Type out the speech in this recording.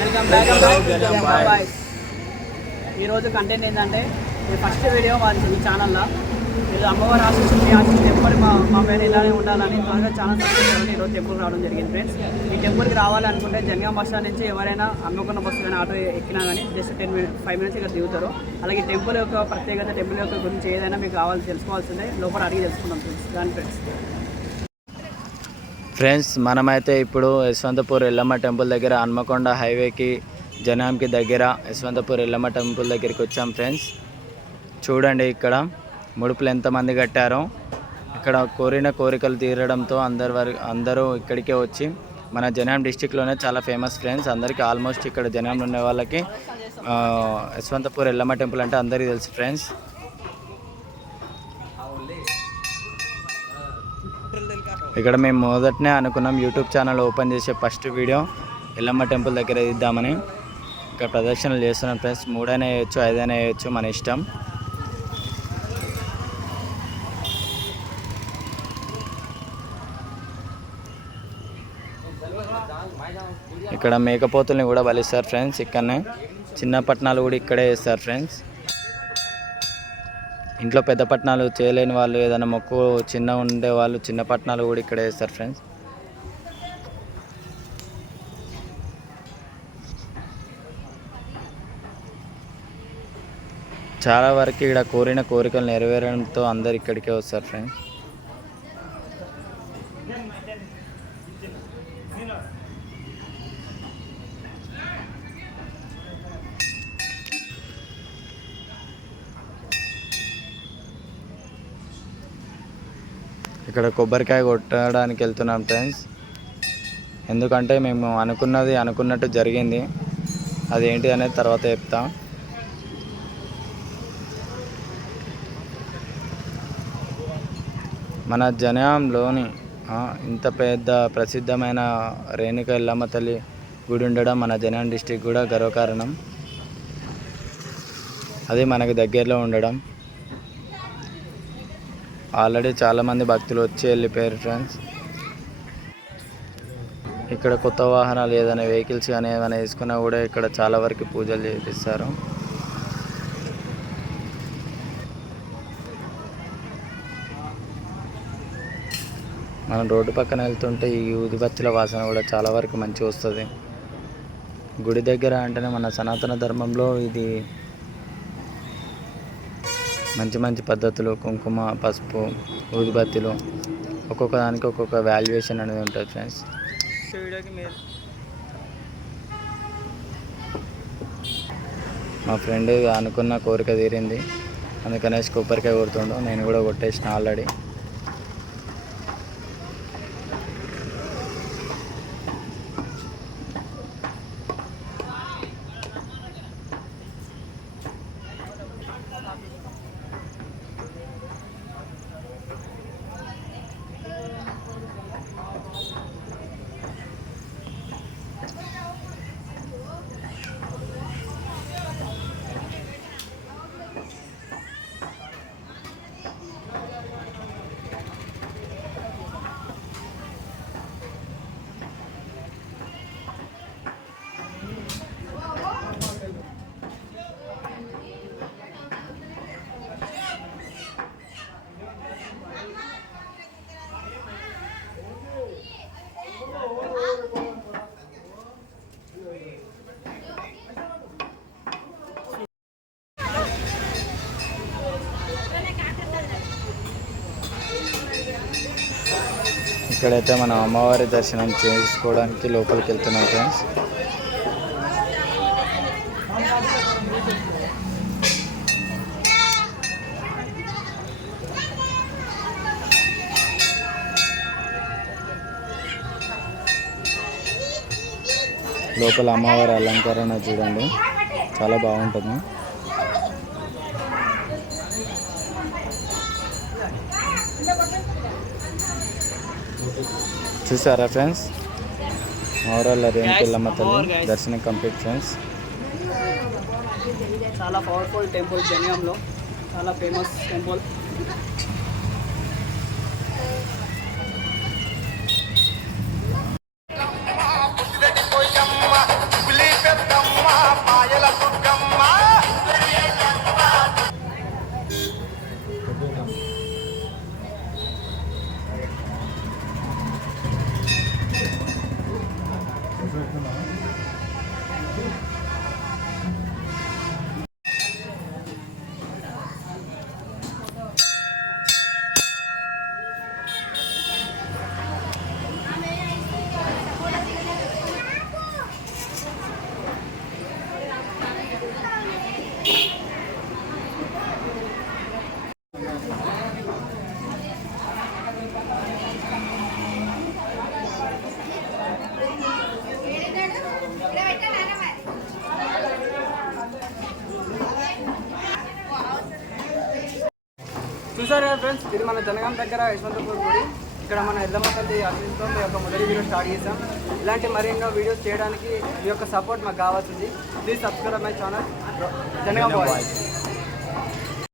Welcome back boys. ఈరోజు content ఏంటంటే ఇది ఫస్ట్ వీడియో మాది ఈ ఛానల్లో. ఇది అమ్మవారి ఆశీస్సు టెంపుల్ మా పైన ఇలానే ఉండాలని త్వరగా ఛానల్ సబ్స్క్రైబ్ చేయాలని ఈరోజు టెంపుల్ రావడం జరిగింది ఫ్రెండ్స్. ఈ టెంపుల్కి రావాలనుకుంటే జనగాం బస్ స్టాండ్ నుంచి ఎవరైనా హన్మకొండ బస్సు కానీ ఆటో ఎక్కినా కానీ జస్ట్ 5 మినిట్స్ ఇక్కడ దిగుతారు. అలాగే టెంపుల్ యొక్క ప్రత్యేకత, టెంపుల్ యొక్క గురించి ఏదైనా మీకు కావాలి తెలుసుకోవాల్సిందే, లోపల అడిగి తెలుసుకుందాం ఫ్రెండ్స్. దాని ఫ్రెండ్స్ మనమైతే ఇప్పుడు యశ్వంతపూర్ ఎల్లమ్మ టెంపుల్ దగ్గర హన్మకొండ హైవేకి జనాంకి దగ్గర యశ్వంతపూర్ ఎల్లమ్మ టెంపుల్ దగ్గరికి వచ్చాం ఫ్రెండ్స్. చూడండి ఇక్కడ ముడుపులు ఎంతమంది కట్టారో. ఇక్కడ కోరిన కోరికలు తీరడంతో అందరూ ఇక్కడికే వచ్చి మన జనాం డిస్టిక్లోనే చాలా ఫేమస్ ఫ్రెండ్స్. అందరికీ ఆల్మోస్ట్ ఇక్కడ జనాంలో ఉన్న వాళ్ళకి యశ్వంతపూర్ ఎల్లమ్మ టెంపుల్ అంటే అందరికీ తెలుసు ఫ్రెండ్స్. ఇక్కడ మేము మొదటనే అనుకున్నాం యూట్యూబ్ ఛానల్ ఓపెన్ చేసే ఫస్ట్ వీడియో ఎల్లమ్మ టెంపుల్ దగ్గర ఇద్దామని. ఇక్కడ ప్రదర్శనలు చేస్తున్నాం ఫ్రెండ్స్. 3 అయినా వేయచ్చు, 5 అయినా వేయచ్చు, మన ఇష్టం. ఇక్కడ మేకపోతుల్ని కూడా బలిస్తారు ఫ్రెండ్స్. ఇక్కడనే చిన్న పట్టణాలు కూడా ఇక్కడే వేస్తారు ఫ్రెండ్స్. ఇంట్లో పెద్ద పట్టణాలు చేయలేని వాళ్ళు, ఏదైనా మొక్కు చిన్న ఉండే వాళ్ళు చిన్న పట్టణాలు కూడా ఇక్కడే వేస్తారు ఫ్రెండ్స్. చాలా వరకు ఇక్కడ కోరిన కోరికలు నెరవేరడంతో అందరు ఇక్కడికే వస్తారు ఫ్రెండ్స్. ఇక్కడ కొబ్బరికాయ కొట్టడానికి వెళ్తున్నాం ఫ్రెండ్స్. ఎందుకంటే మేము అనుకున్నట్టు జరిగింది. అదేంటి అనేది తర్వాత చెప్తాం. మన జనాంలోని ఇంత పెద్ద ప్రసిద్ధమైన రేణుక ఎల్లమ్మ తల్లి గుడి ఉండడం మన జనాం డిస్టిక్ కూడా గర్వకారణం. అది మనకు దగ్గరలో ఉండడం. ఆల్రెడీ చాలామంది భక్తులు వచ్చి వెళ్ళిపోయారు ఫ్రెండ్స్. ఇక్కడ కొత్త వాహనాలు ఏదైనా వెహికల్స్ కానీ ఏమైనా వేసుకున్నా కూడా ఇక్కడ చాలా వరకు పూజలు చేపిస్తారు. మనం రోడ్డు పక్కన వెళ్తుంటే ఈ ఊదిబత్తుల వాసన కూడా చాలా వరకు మంచిగా వస్తుంది. గుడి దగ్గర అంటేనే మన సనాతన ధర్మంలో ఇది మంచి పద్ధతులు, కుంకుమ, పసుపు, ఊదిబత్తులు ఒక్కొక్క దానికి ఒక్కొక్క వాల్యుయేషన్ అనేది ఉంటుంది ఫ్రెండ్స్. మా ఫ్రెండ్ అనుకున్న కోరిక తీరింది, అందుకనేసి కొబ్బరికాయ కొడుతుండు. నేను కూడా కొట్టేసిన ఆల్రెడీ. ఇక్కడైతే మనం అమ్మవారి దర్శనం చేసుకోవడానికి లోపలికి వెళ్తున్నాం ఫ్రెండ్స్. లోపల అమ్మవారి అలంకరణ చూడండి, చాలా బాగుంటుంది. చూసారా ఫ్రెండ్స్, ఓవరాల్ రేణుక ఎల్లమ్మ తల్లి దర్శనం కంప్లీట్ ఫ్రెండ్స్. చాలా పవర్ఫుల్ టెంపుల్, జనియాంలో చాలా ఫేమస్ టెంపుల్. చూసారు కదా ఫ్రెండ్స్, ఇది మన జనగాం దగ్గర యశ్వంతపూర్ గుడి. ఇక్కడ మన ఎల్లమ్మ తల్లి ఆశీస్సుతో మీ యొక్క మొదటి వీడియో స్టార్ట్ చేసాం. ఇలాంటి మరెన్నో వీడియోస్ చేయడానికి మీ యొక్క సపోర్ట్ మాకు కావాల్సింది. Please subscribe my channel Jangaon boys.